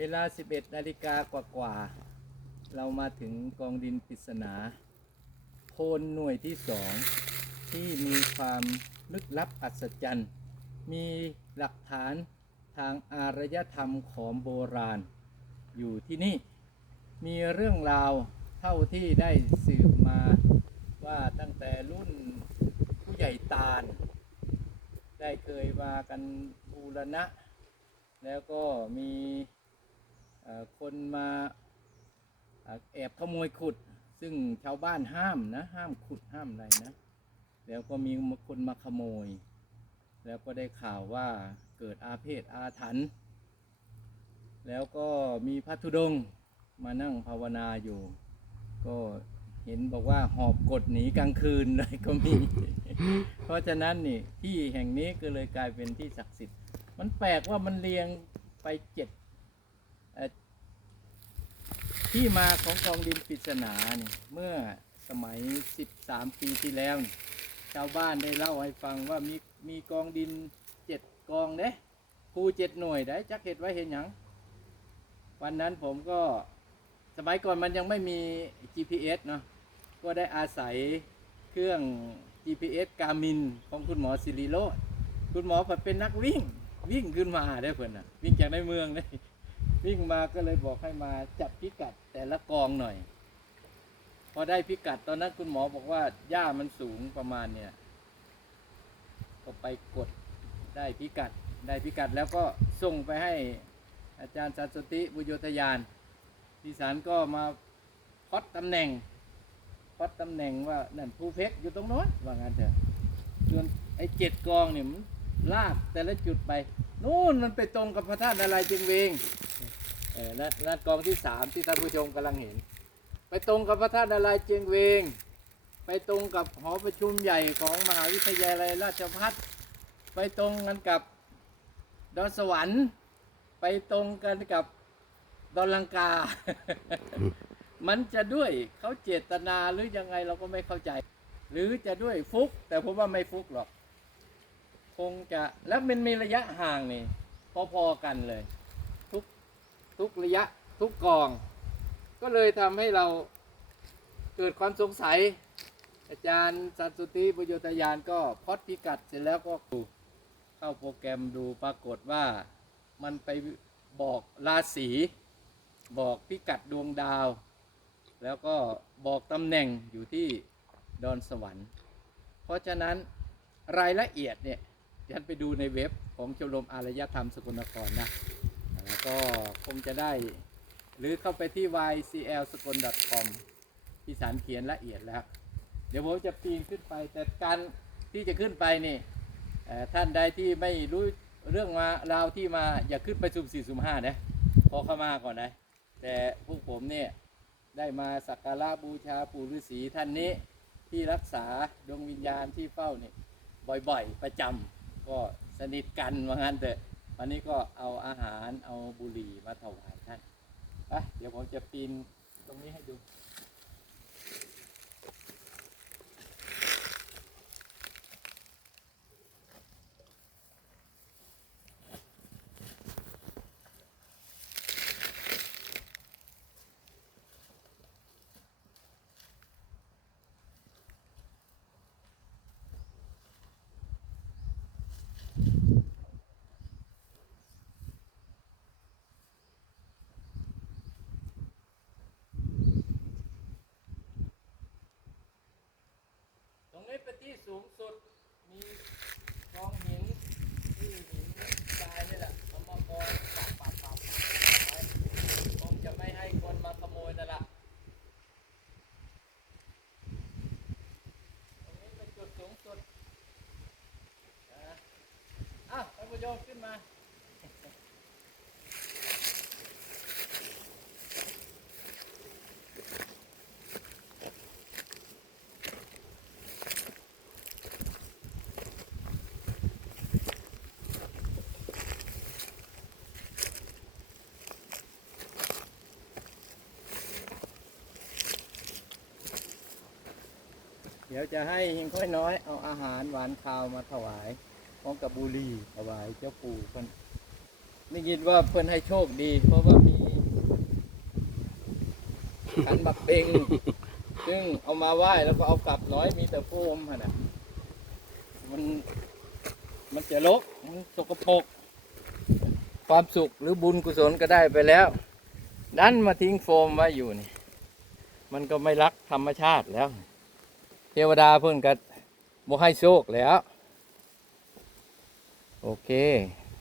เวลา 11นาฬิกากว่าๆเรามาถึงกองดินปริศนาโพนหน่วยที่สองที่มีความลึกลับอัศจรรย์ มีหลักฐานทางอารยธรรมของโบราณ อยู่ที่นี่ มีเรื่องราวเท่าที่ได้สืบมาว่าตั้งแต่รุ่นผู้ใหญ่ตาล ได้เคยมากันบูรณะ แล้วก็มี คนมาแอบขโมยขุด ซึ่งชาวบ้านห้ามนะ ห้ามขุดห้ามอะไรนะ แล้วก็มีคนมาขโมย แล้วก็ได้ข่าวว่าเกิดอาเพศอาถรรพ์แล้วก็มีพระธุดงค์มานั่งภาวนาอยู่ ก็เห็นบอกว่าหอบกดหนีกลางคืนเลยก็มี เพราะฉะนั้นนี่ที่แห่งนี้ก็เลยกลายเป็นที่ศักดิ์สิทธิ์ มันแปลกว่ามันเรียงไปเจ็ด ที่มาของกองดินปริศนาเนี่ยเมื่อสมัย 13 ปีที่แล้วนี่ชาวบ้านได้เล่าให้ฟังว่ามีมีกองดินเจ็ดกองเด้ครูเจ็ดหน่วยได้จักเห็ดไว้เห็นหยังวันนั้นผมก็สมัยก่อนมันยังไม่มี GPS เนาะก็ได้อาศัยเครื่อง GPS กามินของคุณหมอสิริโรจน์คุณหมอเพิ่นเป็นนักวิ่งวิ่งขึ้นมาได้เพิ่นนะวิ่งจากในเมืองเลย วิ่งมาก็เลยบอกให้มาจับพิกัดแต่ละกองหน่อย พอได้พิกัดตอนนั้นคุณหมอบอกว่าหญ้ามันสูงประมาณเนี่ยก็ไปกดได้พิกัดได้พิกัดแล้วก็ส่งไปให้อาจารย์สันสติบุญโยธยานที่สารก็มาพอดตำแหน่งพอดตำแหน่งว่านั่นภูเพชรอยู่ตรงโน้นว่างั้นเถอะส่วนไอ้เจ็ดกองเนี่ยมันลากแต่ละจุดไป นู่นมันไปตรงกับพระธาตุนารจึงเวงเออนั่นนั่นกองที่สามที่ท่านผู้ชมกำลังเห็น ไปตรงกับพระธาตุนารเจียงเวง ไปตรงกับหอประชุมใหญ่ของมหาวิทยาลัยราชภัฏไปตรงกันกับดอนสวรรค์ ไปตรงกันกับดอนลังกา มันจะด้วยเขาเจตนาหรือยังไงเราก็ไม่เข้าใจ หรือจะด้วยฟุก แต่ผมว่าไม่ฟุกหรอก คงจะแล้วมันมีระยะห่างนี่พอๆกันเลย ทุกทุกระยะทุกกอง ก็เลยทำให้เราเกิดความสงสัย อาจารย์สันสุติประโยชน์ยานก็พอดพิกัดเสร็จแล้วก็ดูเข้าโปรแกรมดูปรากฏว่ามันไปบอกราศีบอกพิกัดดวงดาว แล้วก็บอกตำแหน่งอยู่ที่ดอนสวรรค์ เพราะฉะนั้นรายละเอียดเนี่ย ยันไปดูในเว็บของชมรมอารยธรรมสกลนครนะ แล้วก็คงจะได้ หรือเข้าไปที่ ycl สกล .com พี่สารเขียนละเอียดแล้ว เดี๋ยวผมจะปีนขึ้นไป แต่การที่จะขึ้นไปนี่ท่านใดที่ไม่รู้เรื่องมาราวที่มาอย่าขึ้นไปสุ่มสี่สุ่มห้านะพอเข้ามาก่อนนะ แต่พวกผมเนี่ยได้มาสักการะบูชาปู่ฤาษีท่านนี้ที่รักษาดวงวิญญาณที่เฝ้านี่บ่อยๆ ประจำ ก็สนิทกันว่างั้นเถอะวันนี้ก็เอาอาหารเอาบุหรี่มาถวายท่านไปเดี๋ยวผมจะปีนตรงนี้ให้ดู สูงสุด มีกองหินที่หินทรายนี่แหละเอามากองปับปับปับไว้คงจะไม่ให้คนมาขโมยนั่นแหละตรงนี้เป็นจุดสูงสุดนะอ้าวท่านผู้ชมขึ้นมา ดี๋ยวจะให้หิงค่อยน้อยเอาอาหารหวานคาวมาถวายพร้อมกับบุหรี่ถวายเจ้าปู่คนนี่คิดว่าเพิ่นให้โชคดี เพราะว่ามีขันบักเบงซึ่งเอามาไหว้แล้วก็เอากลับร้อยมีแต่โฟมฮะนะมันมันจะลกมันสกปรกความสุขหรือบุญกุศลก็ได้ไปแล้ว ดันมาทิ้งโฟมไว้อยู่นี่ มันก็ไม่รักธรรมชาติแล้ว ทวดาเพิ่นก็บ่ให้โชคแล้ว โอเค